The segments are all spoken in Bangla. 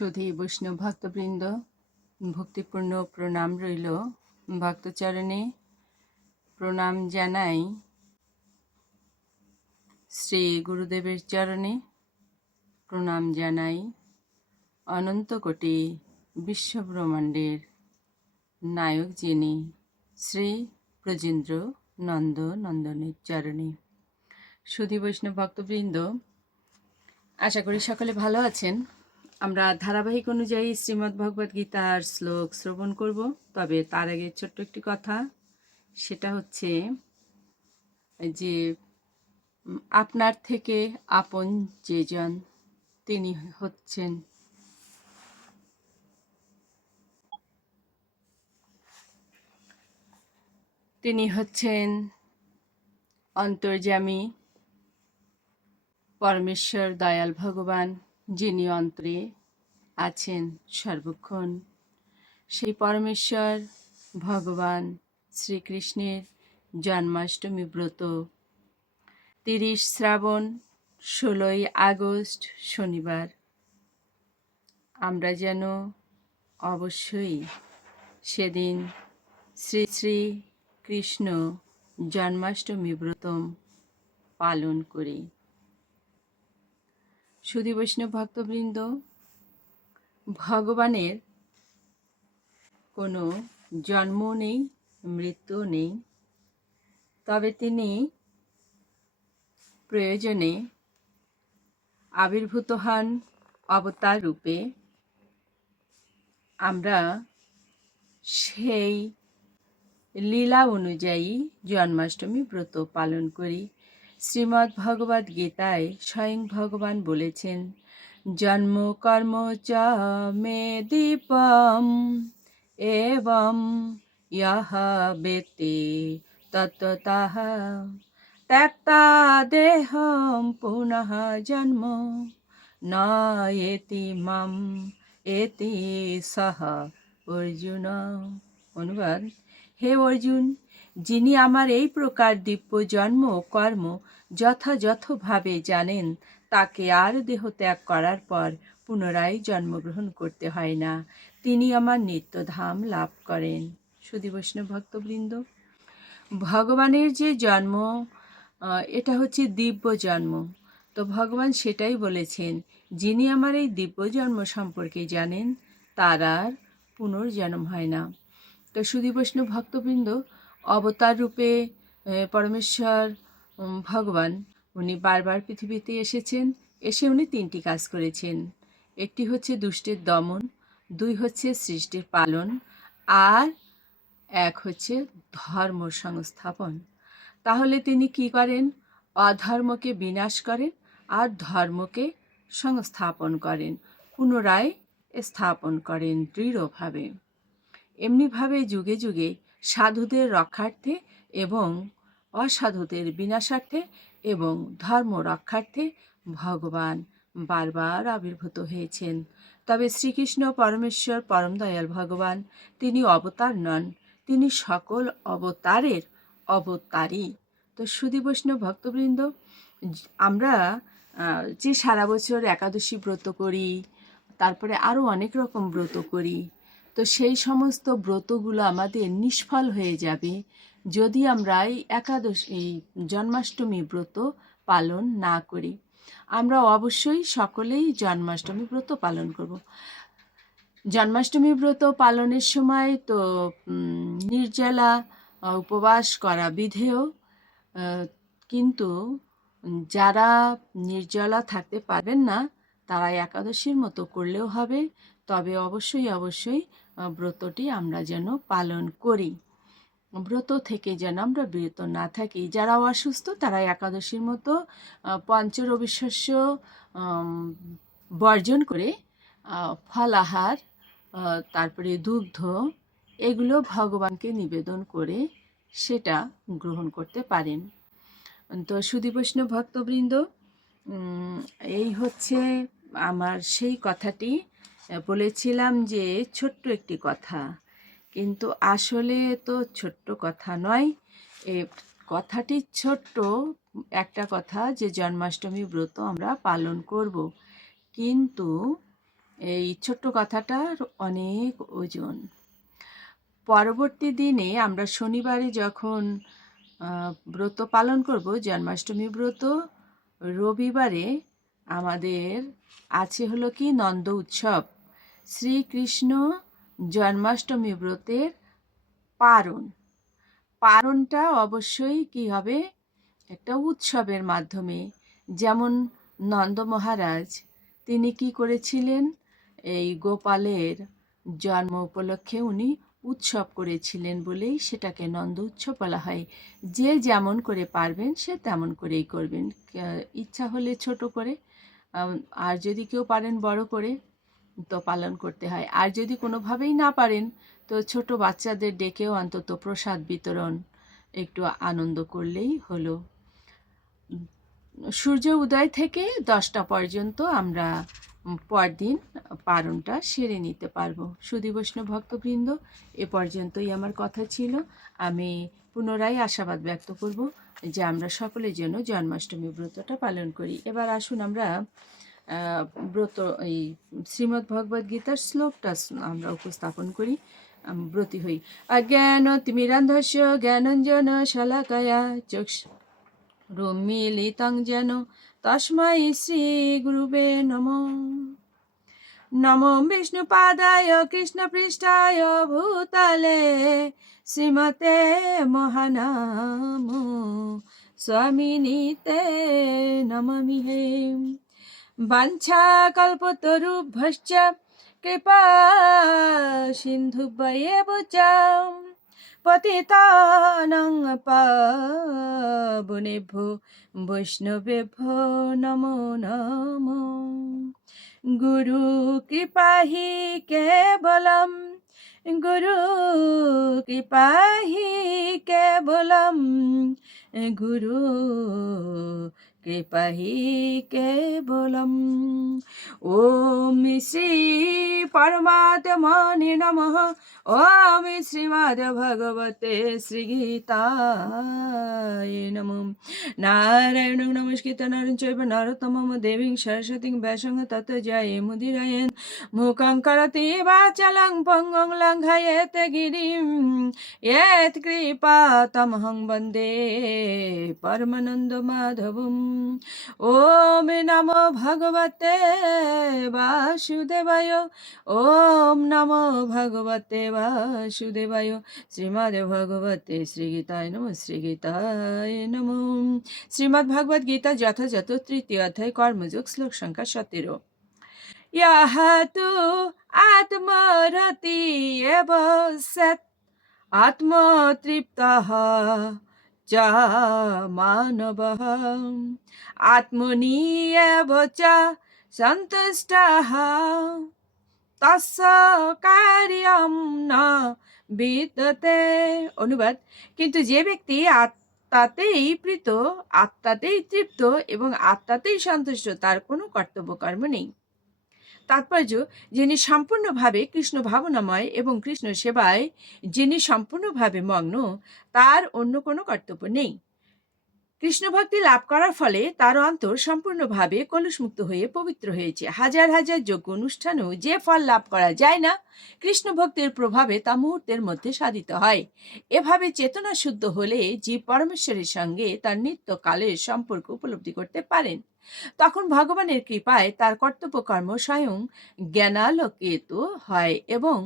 সুধী বৈষ্ণব ভক্তবৃন্দ, ভক্তিপূর্ণ প্রণাম রইল। ভক্তচরণে প্রণাম জানাই শ্রী গুরুদেবের চরণে। প্রণাম জানাই অনন্ত কোটি বিশ্বব্রহ্মাণ্ডের নায়ক যিনি শ্রী ব্রজেন্দ্র নন্দ নন্দনের চরণে। সুধী বৈষ্ণব ভক্তবৃন্দ, আশা করি সকলে ভালো আছেন। আমরা ধারাবাহিক অনুযায়ী শ্রীমদ্ ভগবদ গীতার শ্লোক শ্রবণ করব, তবে তার আগে ছোট্ট একটি কথা। সেটা হচ্ছে যে আপনার থেকে আপন যেজন, তিনি হচ্ছেন। তিনি হচ্ছেন অন্তর্যামী পরমেশ্বর দয়াল ভগবান। যিনি অন্তরে আছেন সর্বক্ষণ, সেই পরমেশ্বর, ভগবান শ্রীকৃষ্ণের জন্মাষ্টমী ব্রত। তিরিশ শ্রাবণ, ষোলোই আগস্ট, শনিবার। আমরা যেন অবশ্যই সেদিন শ্রী শ্রী কৃষ্ণ জন্মাষ্টমী ব্রতম পালন করি। সুধী বৈষ্ণব ভক্তবৃন্দ, ভগবানের কোনো জন্ম নেই, মৃত্যু নেই। তবে তিনি প্রয়োজনে আবির্ভূত হন অবতার রূপে। আমরা সেই লীলা অনুযায়ী জন্মাষ্টমী ব্রত পালন করি। শ্রীমদ্ ভগবদ গীতায় স্বয়ং ভগবান বলেছেন, জন্ম কর্ম চ মে দীপম এবং ইহ বেতে তত্ত্বতঃ ত্যক্তা দেহম পুনঃ জন্ম ন এতি মাম এতি সহ। অর্জুন, অনুবাদ। হে অর্জুন যিনি আমার এই প্রকার দিব্য জন্ম ও কর্ম যথাযথভাবে জানেন, তাকে আর দেহ ত্যাগ করার পর পুনরায় জন্মগ্রহণ করতে হয় না। তিনি আমার নিত্যধাম লাভ করেন। সুধী বৈষ্ণব ভক্তবৃন্দ, ভগবানের যে জন্ম এটা হচ্ছে দিব্য জন্ম। তো ভগবান সেটাই বলেছেন, যিনি আমার এই দিব্য জন্ম সম্পর্কে জানেন, তার আর পুনর্জন্ম হয় না। তো সুধী বৈষ্ণব ভক্তবৃন্দ অবতার রূপে পরমেশ্বর ভগবান, উনি বারবার পৃথিবীতে এসেছেন, এসে উনি তিনটি কাজ করেছেন। একটি হচ্ছে দুষ্টের দমন, দুই হচ্ছে সৃষ্টির পালন, আর এক হচ্ছে ধর্ম সংস্থাপন। তাহলে তিনি কি করেন? অধর্মকে বিনাশ করেন, আর ধর্মকে সংস্থাপন করেন, পুনরায় স্থাপন করেন দৃঢ়ভাবে। এমনিভাবে যুগে যুগে সাধুদের রক্ষার্থে এবং অসাধুদের বিনাশার্থে এবং ধর্ম রক্ষার্থে ভগবান বারবার আবির্ভূত হয়েছেন। তবে শ্রীকৃষ্ণ পরমেশ্বর পরমদয়াল ভগবান, তিনি অবতার নন, তিনি সকল অবতারের অবতারই। তো সুদী বৈষ্ণব ভক্তবৃন্দ, আমরা যে সারা বছর একাদশী ব্রত করি, তারপরে আরও অনেক রকম ব্রত করি তো সেই সমস্ত ব্রতগুলো আমাদের নিষ্ফল হয়ে যাবে যদি আমরা এই একাদশ, এই জন্মাষ্টমী ব্রত পালন না করি। আমরা অবশ্যই সকলেই জন্মাষ্টমী ব্রত পালন করব। জন্মাষ্টমী ব্রত পালনের সময় তো নির্জলা উপবাস করা বিধেয় কিন্তু যারা নির্জলা থাকতে পারবেন না, তারা একাদশীর মতো করলেও হবে। তবে অবশ্যই অবশ্যই ব্রতটি আমরা যেন পালন করি। ব্রত থেকে যেন আমরা বিরত না থাকি। যারা অসুস্থ তারা একাদশীর মতো আহ, পঞ্চরবিশস্য বর্জন করে ফলাহার তারপরে দুগ্ধ এগুলো ভগবানকে নিবেদন করে সেটা গ্রহণ করতে পারেন। তো সুদী বৈষ্ণব ভক্তবৃন্দ এই হচ্ছে আমার সেই কথাটি। বলেছিলাম যে ছোট্ট একটি কথা। কিন্তু আসলে তো ছোট্ট কথা নয়। এ কথাটি ছোট্ট একটা কথা যে জন্মাষ্টমী ব্রত আমরা পালন করব। কিন্তু এই ছোট্ট কথাটার অনেক ওজন। পরবর্তী দিনে আমরা শনিবারে যখন ব্রত পালন করব, জন্মাষ্টমী ব্রত, রবিবারে আমাদের আছে হলো কি নন্দ উৎসব। শ্রীকৃষ্ণ জন্মাষ্টমী ব্রতের পারণ। পারণটা অবশ্যই কি হবে? একটা উৎসবের মাধ্যমে। যেমন নন্দ মহারাজ, তিনি কি করেছিলেন? এই গোপালের জন্ম উপলক্ষে উনি উৎসব করেছিলেন বলেই সেটাকে নন্দ উৎসব বলা হয়। যে যেমন করে পারবেন, সে তেমন করেই করবেন। ইচ্ছা হলে ছোট করে আর যদি কেউ পারেন বড় করে তো পালন করতে হয়। আর যদি কোনোভাবেই না পারেন, তো ছোট বাচ্চাদের ডেকেও অন্তত প্রসাদ বিতরণ একটু আনন্দ করলেই হলো। সূর্য উদয় থেকে দশটা পর্যন্ত আমরা পরদিন পারণটা সেরে নিতে পারব। সুদী বৈষ্ণব ভক্তবৃন্দ, এ পর্যন্তই আমার কথা ছিল। আমি পুনরায় আশাবাদ ব্যক্ত করব যে আমরা সকলের জন্য জন্মাষ্টমী ব্রতটা পালন করি। এবার আসুন আমরা ব্রত, এই শ্রীমদ্ ভগবদ গীতার শ্লোকটা আমরা উপস্থাপন করি ব্রতী হই। অজ্ঞান তিমিরান্ধস্য জ্ঞানঞ্জন শালাকায়া, চক্ষু রুমিলিতং যেন তস্मै শ্রী গুরুবে নম। নমো বিষ্ণুপাদায়, কৃষ্ণপৃষ্ঠায়, ভূতলে, শ্রীমতে মহানাম, স্বামিনীতে নমমি হে। বাঞ্ছা কল্পতরুভ্যশ্চ কৃপা সিন্ধুভ্যেব চ পতিতানাং পাবনেভ্যো বৈষ্ণবেভ্যো নমো নমো গুরু কৃপা হি কেবলম গুরু কৃপা হি কেবলম গুরু कृपहि केवलम् ॐ श्री परमात्मने नमः ॐ श्रीमद्भगवते श्रीगीताय नमः नारायण नमस्कृत नरं चैव नरोत्तमं देवीं सरस्वतीं व्यासं तत् जये मुदिरयन् मुखं करति वाचलं पङ्गं लङ्घयेत् गिरिं यत्कृपा तमहं वन्दे परमानन्दमाधवम् ওম নম ভগবতে বাসুদেবায়। ওম নম ভগবতে বাসুদেবায়। শ্রীমদ ভগবতে শ্রী গীতায় নম শ্রী গীতায় নম। শ্রীমদ ভগবদ গীতা যথাযথ তৃতীয় অধ্যায়, কর্মযোগ, শ্লোক সংখ্যা সতেরো। ইহ তু আত্মরতি এব সৎ। আত্মতৃপ্ত চ মানবः সন্তুষ্টः তস্য কার্যম না অনুবাদ কিন্তু যে ব্যক্তি আত্মাতেই প্রীত আত্মাতেই তৃপ্ত এবং আত্মাতেই সন্তুষ্ট তার কোনো কর্তব্য কর্ম নেই তাৎপর্য যিনি সম্পূর্ণভাবে কৃষ্ণ ভাবনাময় এবং কৃষ্ণ সেবায় যিনি সম্পূর্ণভাবে মগ্ন, তার অন্য কোনো কর্তব্য নেই। কৃষ্ণ ভক্তি লাভ করার ফলে তার অন্তর সম্পূর্ণভাবে কলুষমুক্ত হয়ে পবিত্র হয়েছে। হাজার হাজার যোগ্য অনুষ্ঠানেও যে ফল লাভ করা যায় না কৃষ্ণ ভক্তির প্রভাবে তা মুহূর্তের মধ্যে সাধিত হয়। এভাবে চেতনা শুদ্ধ হলে জীব পরমেশ্বরের সঙ্গে তার নিত্য কালের সম্পর্ক উপলব্ধি করতে পারেন। তখন ভগবানের কৃপায় তার কর্তব্য কর্ম স্বয়ং জ্ঞানালোকিত হয় এবং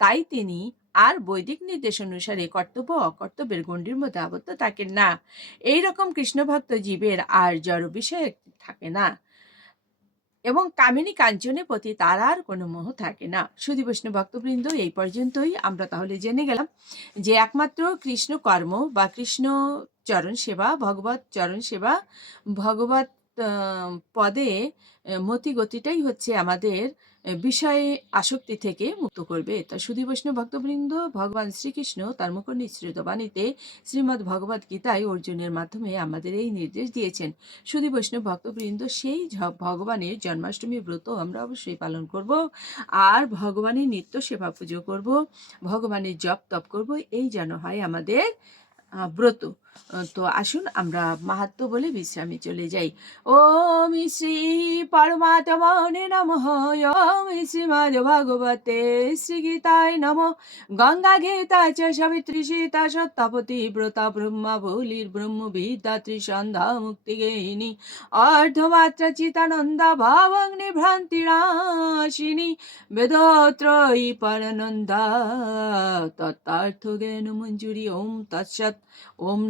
তাই তিনি আর বৈদিক নির্দেশ অনুসারে কর্তব্য অকর্তব্যের গণ্ডির মধ্যে আবদ্ধ থাকেন না। এই রকম কৃষ্ণভক্ত জীবের আর জড় বিষয় থাকে না এবং কামিনী কাঞ্চনের প্রতি তার আর কোনো মোহ থাকে না। সুধী বৈষ্ণব ভক্তবৃন্দ এই পর্যন্তই। আমরা তাহলে জেনে গেলাম যে একমাত্র কৃষ্ণ কর্ম বা কৃষ্ণ চরণ সেবা, ভগবত চরণ সেবা, ভগবত পদে মতি গতিটাই হচ্ছে আমাদের বিষয়ে আসক্তি থেকে মুক্ত করবে। তা সুধী বৈষ্ণব ভক্তবৃন্দ, ভগবান শ্রীকৃষ্ণ, তার মুখ নিঃসৃত বাণীতে শ্রীমদ্ ভগবত গীতায় অর্জুনের মাধ্যমে আমাদের এই নির্দেশ দিয়েছেন। সুধী বৈষ্ণব ভক্তবৃন্দ, সেই ভগবানের জন্মাষ্টমী ব্রত আমরা অবশ্যই পালন করব আর ভগবানের নিত্য সেবা পুজো করব, ভগবানের জপ তপ করব, এই যেন হয় আমাদের ব্রত। তো আসুন আমরা মাহাত্ম বলে বিশ্রামে চলে যাই। ওম শ্রী পরমাত্মনে নমঃ। ওম শ্রীমদ ভগবতে শ্রী গীতায় নম। গঙ্গা গীতা চ সাবিত্রী সীতা সত্যাপতি ব্রতা ব্রহ্মা বলির ব্রহ্মবিদ্যা ত্রিসন্ধ্যা মুক্তি গেহিনী অর্ধমাত্রা চিতানন্দা ভাবগ্নি ভ্রান্তি নাশিনী বেদত্রয়ী পরানন্দা তত্ত্বার্থ জ্ঞান মঞ্জুরি ওম তৎসৎ। ওম